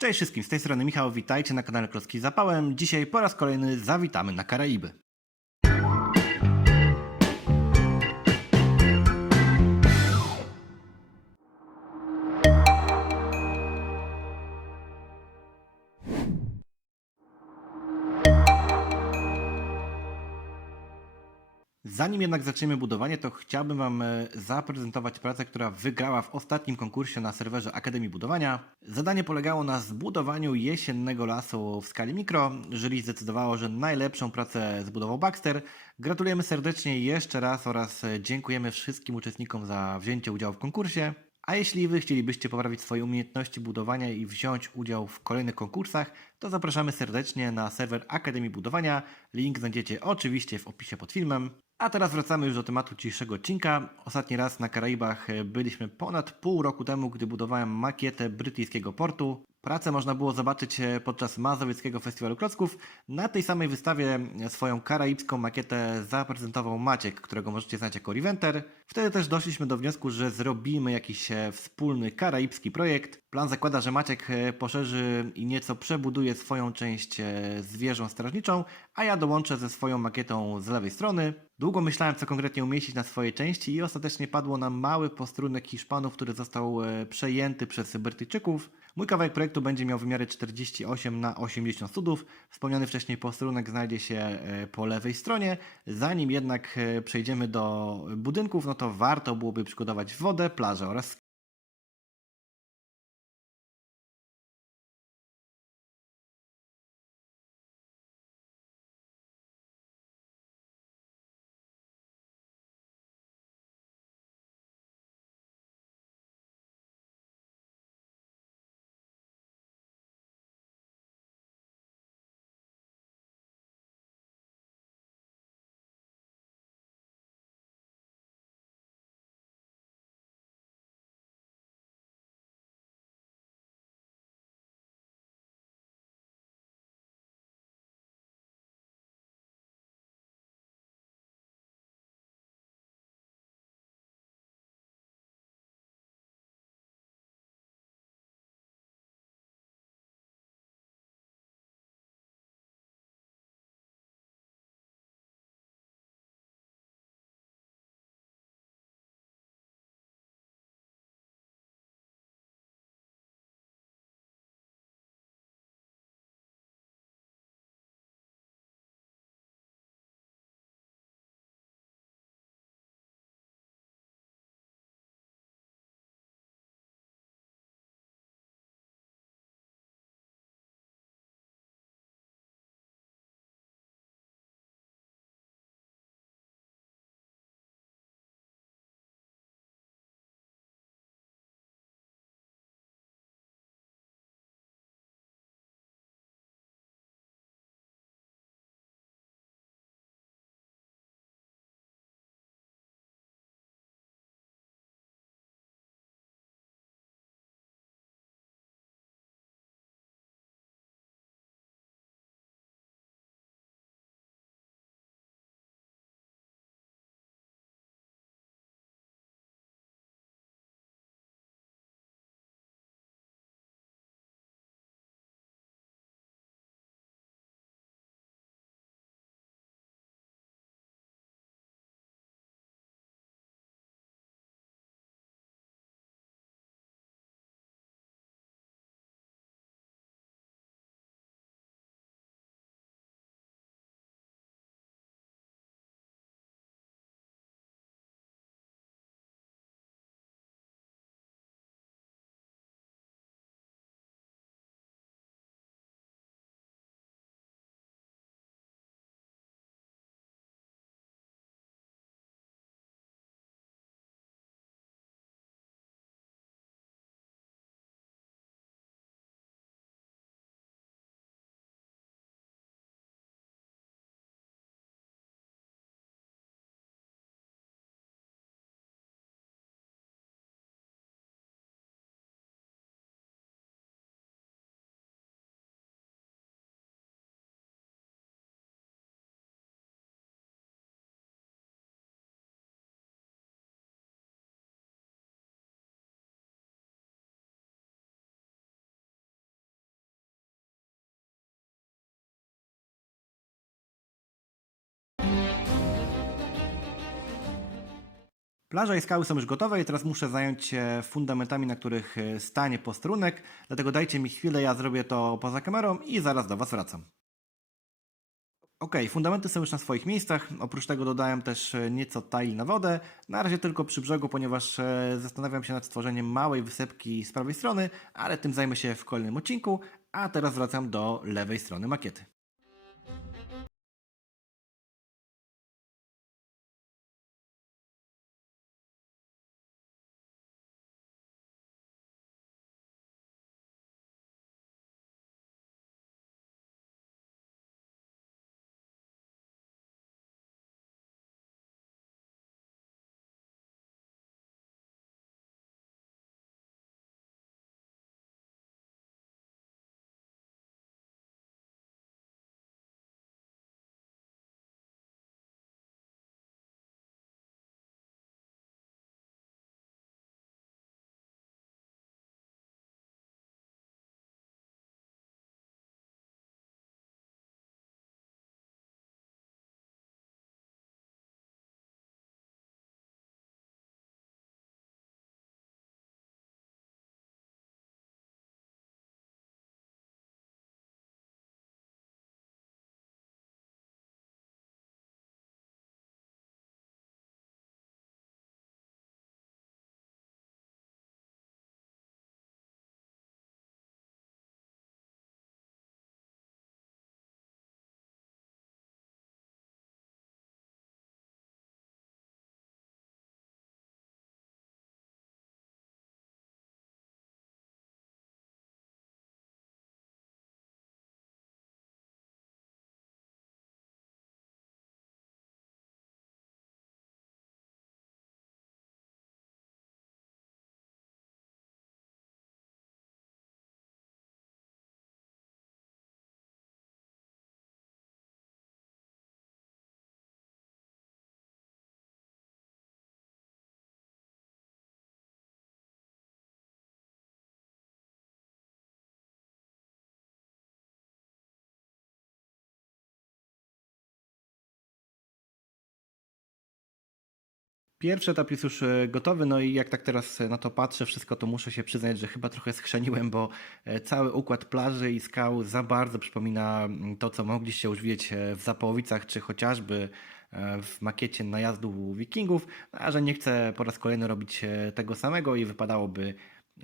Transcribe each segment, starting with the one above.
Cześć wszystkim, z tej strony Michał, witajcie na kanale Klocki Zapałem. Dzisiaj po raz kolejny zawitamy na Karaiby. Zanim jednak zaczniemy budowanie, to chciałbym Wam e, zaprezentować pracę, która wygrała w ostatnim konkursie na serwerze Akademii Budowania. Zadanie polegało na zbudowaniu jesiennego lasu w skali mikro. Jury zdecydowało, że najlepszą pracę zbudował Baxter. Gratulujemy serdecznie jeszcze raz oraz e, dziękujemy wszystkim uczestnikom za wzięcie udziału w konkursie. A jeśli Wy chcielibyście poprawić swoje umiejętności budowania i wziąć udział w kolejnych konkursach, to zapraszamy serdecznie na serwer Akademii Budowania. Link znajdziecie oczywiście w opisie pod filmem. A teraz wracamy już do tematu dzisiejszego odcinka. Ostatni raz na Karaibach byliśmy ponad pół roku temu, gdy budowałem makietę brytyjskiego portu. Pracę można było zobaczyć e, podczas Mazowieckiego Festiwalu Klocków. Na tej samej wystawie e, swoją karaibską makietę zaprezentował Maciek, którego możecie znać jako Reventer. Wtedy też doszliśmy do wniosku, że zrobimy jakiś e, wspólny karaibski projekt. Plan zakłada, że Maciek e, poszerzy i nieco przebuduje swoją część e, z strażniczą, a ja dołączę ze swoją makietą z lewej strony. Długo myślałem, co konkretnie umieścić na swojej części i ostatecznie padło na mały posterunek Hiszpanów, który został e, przejęty przez Brytyjczyków. Mój kawałek projektu będzie miał wymiary 48 na 80 cudów. Wspomniany wcześniej posterunek znajdzie się po lewej stronie. Zanim jednak przejdziemy do budynków, no to warto byłoby przygotować wodę, plażę oraz Plaża i skały są już gotowe i teraz muszę zająć się fundamentami, na których e, stanie posterunek. Dlatego dajcie mi chwilę, ja zrobię to poza kamerą i zaraz do Was wracam. Ok, fundamenty są już na swoich miejscach. Oprócz tego dodałem też e, nieco tile na wodę. Na razie tylko przy brzegu, ponieważ e, zastanawiam się nad stworzeniem małej wysepki z prawej strony, ale tym zajmę się w kolejnym odcinku. A teraz wracam do lewej strony makiety. Pierwszy etap jest już e, gotowy, no i jak tak teraz e, na to patrzę, wszystko to muszę się przyznać, że chyba trochę schrzeniłem, bo e, cały układ plaży i skał za bardzo przypomina mm, to, co mogliście już widzieć w Zapałowicach, czy chociażby w makiecie najazdu wikingów, a że nie chcę po raz kolejny robić tego samego i wypadałoby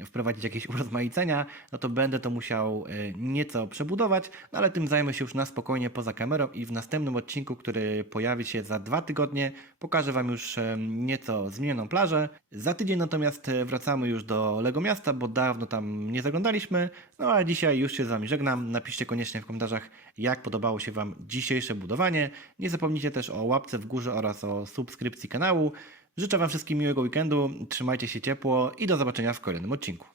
wprowadzić jakieś urozmaicenia, no to będę to musiał e, nieco przebudować, no ale tym zajmę się już na spokojnie poza kamerą i w następnym odcinku, który pojawi się za dwa tygodnie, pokażę Wam już e, nieco zmienioną plażę. Za tydzień natomiast e, wracamy już do Lego Miasta, bo dawno tam nie zaglądaliśmy, no a dzisiaj już się z Wami żegnam. Napiszcie koniecznie w komentarzach, jak podobało się Wam dzisiejsze budowanie. Nie zapomnijcie też o łapce w górze oraz o subskrypcji kanału. Życzę Wam wszystkim miłego weekendu, trzymajcie się ciepło i do zobaczenia w kolejnym odcinku.